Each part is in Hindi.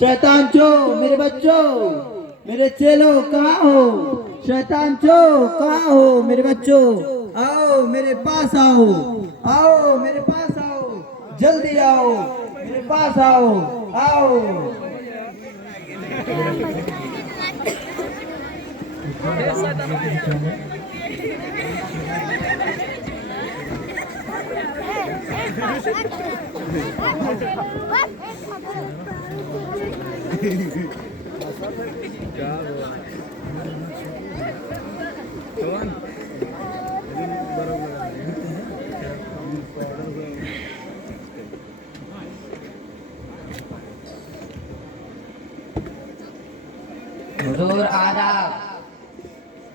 शैतान चो मेरे बच्चों, मेरे चेलों कहाँ हो? शैतान चो कहाँ हो मेरे बच्चों? आओ मेरे पास आओ, आओ मेरे पास आओ, जल्दी आओ मेरे पास आओ, आओ। हुजूर आदाब।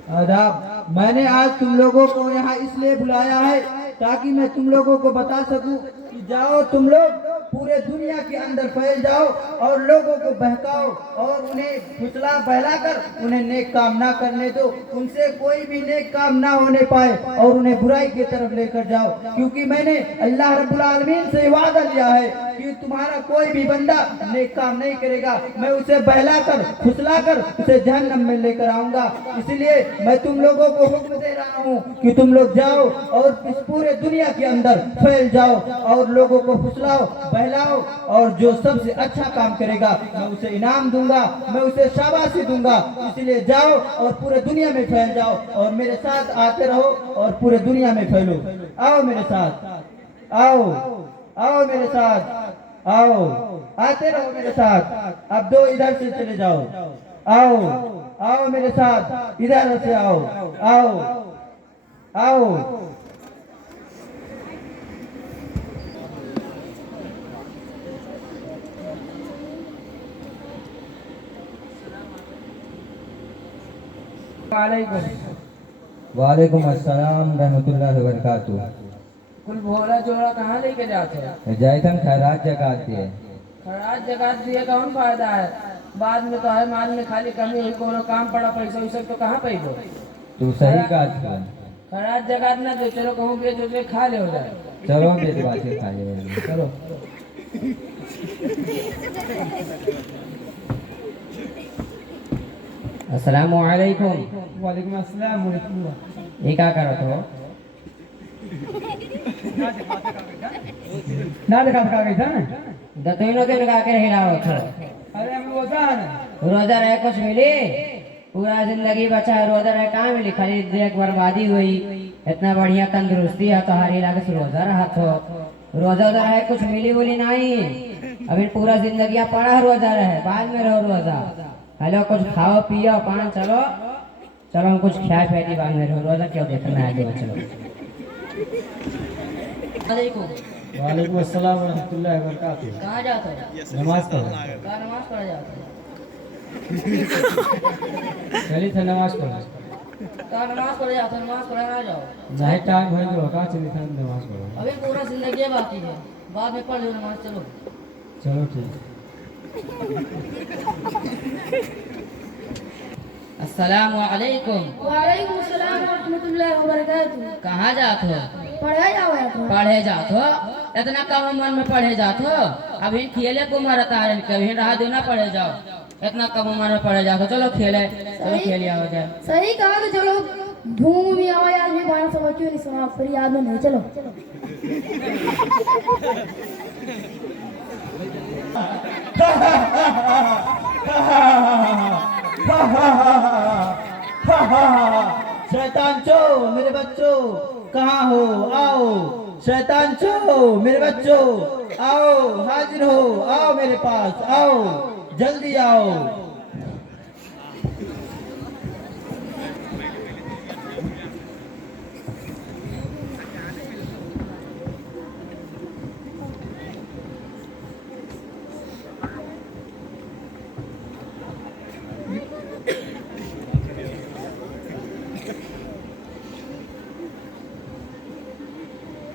आदाब। मैंने आज तुम लोगों को यहाँ इसलिए बुलाया है ताकि मैं तुम लोगों को बता सकूं कि जाओ तुम लोग पूरे दुनिया के अंदर फैल जाओ और लोगों को बहकाओ और उन्हें फुसला बहलाकर उन्हें नेक काम ना करने दो, उनसे कोई भी नेक काम ना होने पाए और उन्हें बुराई की तरफ लेकर जाओ। क्योंकि मैंने अल्लाह रब्बुल आलमीन से वादा लिया है कि तुम्हारा कोई भी बंदा नेक काम नहीं करेगा, मैं उसे बहलाकर फुसलाकर उसे जहन्नम में लेकर आऊंगा। इसलिए मैं तुम लोगों को हुक्म दे रहा हूँ कि तुम लोग जाओ और इस पूरे दुनिया के अंदर फैल जाओ और लोगों को फुसलाओ बहलाओ, और जो सबसे अच्छा काम करेगा मैं उसे इनाम दूंगा, मैं उसे शाबाशी दूंगा। इसलिए जाओ और पूरे दुनिया में फैल जाओ और मेरे साथ आते रहो और पूरे दुनिया में फैलो। आओ मेरे साथ, आओ आओ मेरे साथ, आओ आते रहो मेरे साथ। अब दो इधर से चले जाओ, आओ आओ मेरे साथ, इधर से आओ, आओ आओ। वालेकुम अस्सलाम रहमतुल्लाहि व बरकातुहू। कुल भोला जोड़ा कहाँ लेके जाते हैं? जायतन खैरात जगात दिए। खराज जगह दिए कौन फायदा है? बाद में तो है माल में खाली कमी हुई, कोनो काम पड़ा पैसा वैसा तो कहाँ पैदो? तू सही बात कर। खराज जगह ना दो, चलो कहूँ बेच उसे खा ले हो जाए। चलो मेरी बातें खा ले, चलो। अस्सलामु अलैकुम। वालेकुम अस्सलाम व रहमतुल्लाह। ये क्या करो तो? ना देखा था गई था ना। दतोइनो के लगा के हिलाओ थो। अरे हम रोजा है ना। रोजा रहे कुछ मिली? पूरा जिंदगी बचा है, रोजा रहे कहाँ मिली? खाली देख बर्बादी हुई। इतना बढ़िया तंदुरुस्ती है तुम्हारी, लगे से रोजा रहा तो रोजा रहे कुछ मिली बोली नहीं। अभी पूरा जिंदगी पड़ा रोजा रहे, बाद में रहो रोजा। हेलो कुछ खाओ पियो पान, चलो चलो हम कुछ खाए पैटी बाद में रहो, रोजा क्यों देखना है? चलो। वालेकुम अस्सलाम व रहमतुल्लाहि व बरकातुहू। कहाँ जाते हो? नमाज पढ़ो। कहाँ नमाज पढ़ जाते हो? चली था नमाज पढ़ो। कहाँ नमाज पढ़ जाते हो? नमाज पढ़ना जाओ। नहीं टाइम हो गया, कहाँ चली था नमाज पढ़ो। अभी पूरा जिंदगी बाकी है, बाद में पढ़ लो नमाज। चलो चलो ठीक। अस्सलामु अलैकुम। वालेकुम अस्सलाम रहमतुल्लाहि व बरकातुहू। कहाँ जात हो? पढ़े जावे तो पढ़े जात हो? इतना कम उम्र में पढ़े जात हो? अभी खेले को मरता है, कभी राह देना पढ़े जाओ। इतना कम उम्र में पढ़े जात हो, चलो खेले, चलो खेलिए हो जाए। सही कहा कि चलो भूमि आवाज आज भी बारह समझ क्यों नहीं सुना, फिर याद में नहीं। चलो शैतान चो मेरे बच्चों कहाँ हो? आओ शैतान चो मेरे बच्चों, आओ हाजिर हो, आओ मेरे पास आओ, जल्दी आओ।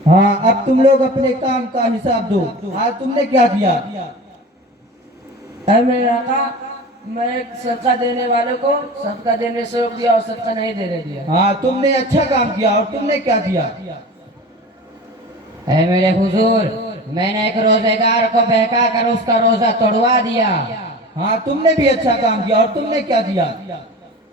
हाँ अब तुम लोग अपने काम का हिसाब दो, आज तुमने क्या किया? मेरे आका मैं सदका देने वाले को सदका देने से रोक दिया और सदका नहीं देने दिया। हाँ, तुमने अच्छा काम किया। और तुमने क्या किया? है मेरे हुजूर, मैंने एक रोजेगार को बहका कर उसका रोजा तोड़वा दिया। हाँ, तुमने भी अच्छा काम किया। और तुमने क्या किया?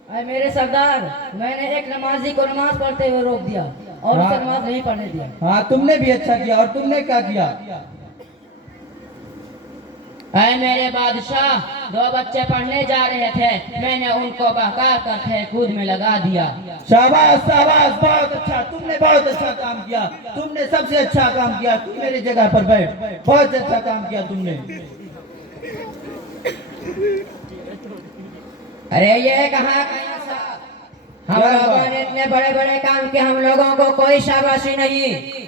अरे मेरे सरदार, मैंने एक नमाजी को नमाज पढ़ते हुए रोक दिया और हाँ। उसे नमाज नहीं पढ़ने दिया। हाँ, तुमने भी अच्छा किया। और तुमने क्या किया? है मेरे बादशाह, दो बच्चे पढ़ने जा रहे थे, मैंने उनको बहका कर खेल कूद में लगा दिया। शाबाश शाबाश, बहुत अच्छा। तुमने बहुत अच्छा काम किया। तुमने सबसे अच्छा काम किया। तुम मेरी जगह पर बैठ। बहुत अच्छा काम किया तुमने। अरे ये कहाँ का इंसाफ? हम क्या लोगों बात? ने इतने बड़े बड़े काम किए, हम लोगों को कोई शाबाशी नहीं।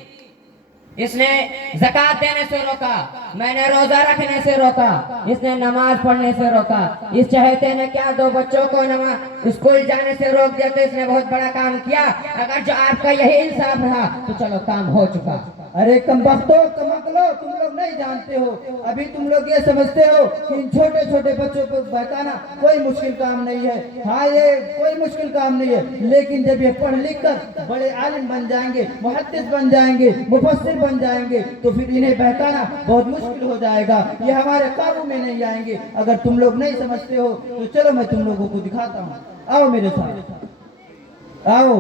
इसने ज़कात देने से रोका, मैंने रोजा रखने से रोका, इसने नमाज पढ़ने से रोका। इस चहेते ने क्या दो बच्चों को नमाज स्कूल जाने से रोक दिया, तो इसने बहुत बड़ा काम किया। अगर जो आपका यही इंसाफ रहा तो चलो काम हो चुका। अरे कमबख्तो, कमकलो, तुम लोग नहीं जानते हो। अभी तुम लोग ये समझते हो कि इन छोटे छोटे बच्चों को बहकाना कोई मुश्किल काम नहीं है। हाँ, ये कोई मुश्किल काम नहीं है, लेकिन जब ये पढ़ लिख कर बड़े आलिम बन जाएंगे, मुहद्दिस बन जाएंगे, मुफस्सिर बन जाएंगे, तो फिर इन्हें बहकाना बहुत मुश्किल हो जाएगा। ये हमारे काबू में नहीं आएंगे। अगर तुम लोग नहीं समझते हो तो चलो मैं तुम लोगों को दिखाता हूँ। आओ मेरे साथ, आओ,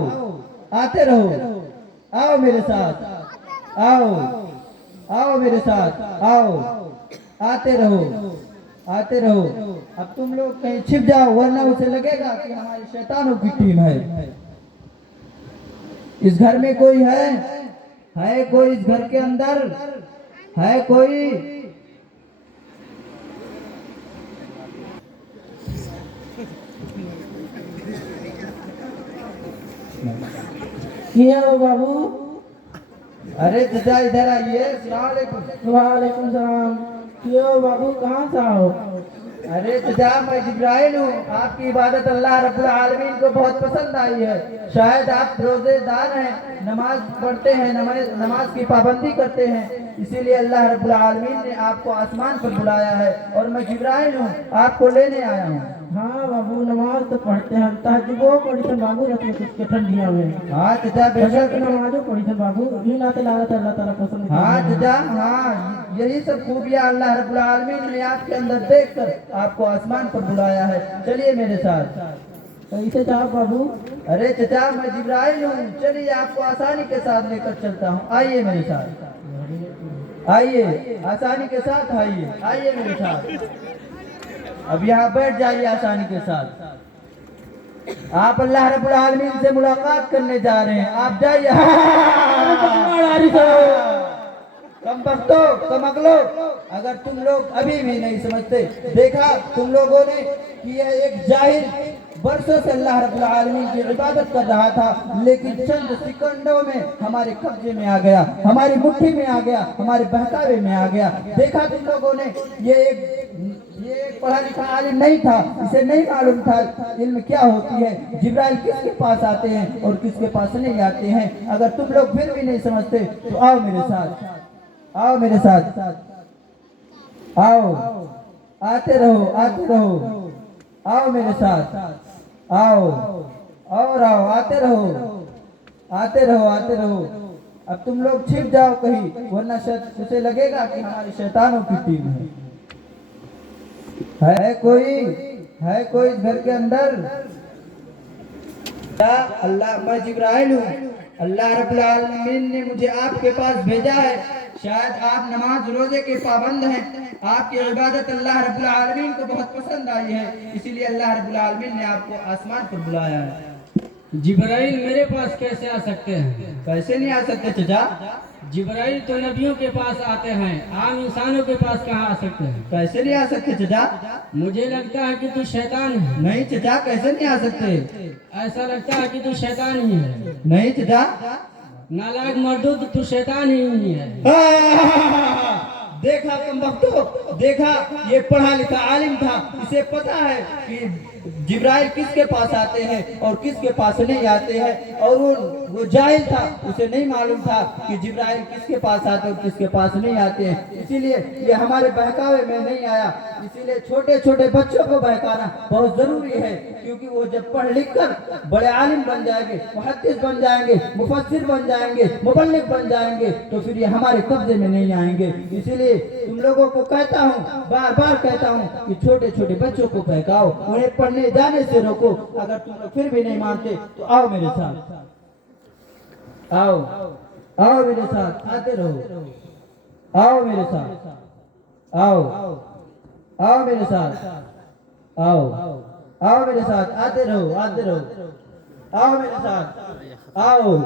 आते रहो, आओ मेरे साथ, आओ, आओ मेरे साथ, आओ, आते रहो, आते रहो। अब तुम लोग कहीं छिप जाओ, वरना उसे लगेगा कि हमारी शैतानों की टीम है। इस घर में कोई है कोई? इस घर के अंदर है कोई? किया हो बाबू? अरे चाचा इधर आइए। अस्सलाम वालेकुम। वालेकुम सलाम। किया हो बाबू, कहाँ से आओ? अरे चाचा, मैं जिब्राइल हूँ। आपकी इबादत अल्लाह रब्बुल आलमीन को बहुत पसंद आई है। शायद आप रोजेदार हैं, नमाज पढ़ते हैं, नमाज की पाबंदी करते हैं, इसीलिए अल्लाह रब्बुल आलमीन ने आपको आसमान पर बुलाया है। और मैं जिब्राइल हूँ, आपको लेने आया हूँ। हाँ बाबू, नमाज तो पढ़ते हैं, तहज्जुदो पढ़ी थे बाबू रत में कुछ के ठंडियों में। हाँ चाचा, बेशक बेशक। नमाजो पढ़ी थे बाबू, ये नाते लागत अल्लाह ताला पसंद हाँ करता है। चाचा, हाँ, यही सब खूबियाँ अल्लाह रब्बुल आलमीन ने आपके अंदर देखकर आपको आसमान पर बुलाया है। चलिए मेरे साथ। कैसे जाओ बाबू? अरे चाचा, मैं जिब्राइल हूँ। चलिए आपको आसानी के साथ लेकर चलता हूँ। आइए मेरे साथ, आइए, आसानी के साथ आइए, आइए मेरे साथ। अब यहाँ बैठ जाइए आसानी के साथ। आप अल्लाह रब्बुल आलमीन से मुलाकात करने जा रहे हैं। आप जाइए। कम बख्तो, कम अगलो, अगर तुम लोग अभी भी नहीं समझते, देखा तुम लोगों ने कि यह एक जाहिल बरसों से अल्लाह रब्बुल आलमीन की इबादत कर रहा था, लेकिन चंद सेकंडों में हमारे कब्जे में आ गया, हमारी मुट्ठी में आ गया, हमारे बहकावे में आ गया। देखा तुम लोगों ने, ये एक पढ़ा लिखा आलिम नहीं था, इसे नहीं मालूम था इल्म क्या होती है, जिब्राइल किसके पास आते हैं और किसके पास नहीं आते हैं। अगर तुम लोग फिर भी नहीं समझते तो आओ मेरे साथ, आओ मेरे साथ, आओ, आते रहो, आते रहो, आओ मेरे साथ, आओ, और आओ, आते रहो, आते रहो, आते रहो। अब तुम लोग छिप जाओ कहीं, वरना उसे लगेगा कि हमारी शैतानों की टीम है कोई इस घर के अंदर? अल्लाह, मैं जिब्राइल हूँ। अल्लाह रब्बुल आलमीन ने मुझे आपके पास भेजा है। शायद आप नमाज रोजे के पाबंद हैं, आपकी इबादत अल्लाह रब्बुल आलमीन को बहुत पसंद आई है, इसीलिए अल्लाह रब्बुल आलमीन ने आपको आसमान पर बुलाया है। जिब्राइल मेरे पास कैसे आ सकते हैं? कैसे नहीं आ सकते चाचा? जिब्राइल तो नबियों के पास आते हैं, आम इंसानों के पास कहाँ आ सकते हैं? कैसे नहीं आ सकते चाचा? मुझे लगता है कि तू शैतान है। नहीं चाचा, कैसे नहीं आ सकते? ऐसा लगता है कि तू शैतान ही है। नहीं चाचा। नालायक मर्दूद, तू शैतान ही है। देखा कमबख्तो, देखा, ये पढ़ा लिखा आलिम था, इसे पता है कि जिब्राइल किसके पास आते हैं और किसके पास नहीं आते हैं, और वो वो जाहिल था, उसे नहीं मालूम था कि जिब्राइल किसके पास आते हैं और किसके पास नहीं आते हैं। इसीलिए ये हमारे बहकावे में नहीं आया। इसीलिए छोटे छोटे बच्चों को बहकाना बहुत जरूरी है, क्योंकि वो जब पढ़ लिख कर बड़े आलिम बन जाएंगे, मुहद्दिस बन जाएंगे, मुफस्सिर बन जाएंगे, मुबल्लिग बन जाएंगे, तो फिर ये हमारे कब्जे में नहीं आएंगे। इसीलिए तुम लोगों को कहता हूँ, बार बार कहता हूँ कि छोटे छोटे बच्चों को बहकाओ, उन्हें पढ़ने जाने से रोको। अगर तुम लोग फिर भी नहीं मानते तो आओ मेरे साथ, आओ आओ मेरे साथ, आते रहो, आओ मेरे साथ, आओ आओ मेरे साथ, आओ आओ मेरे साथ, आते रहो, आओ मेरे साथ, आओ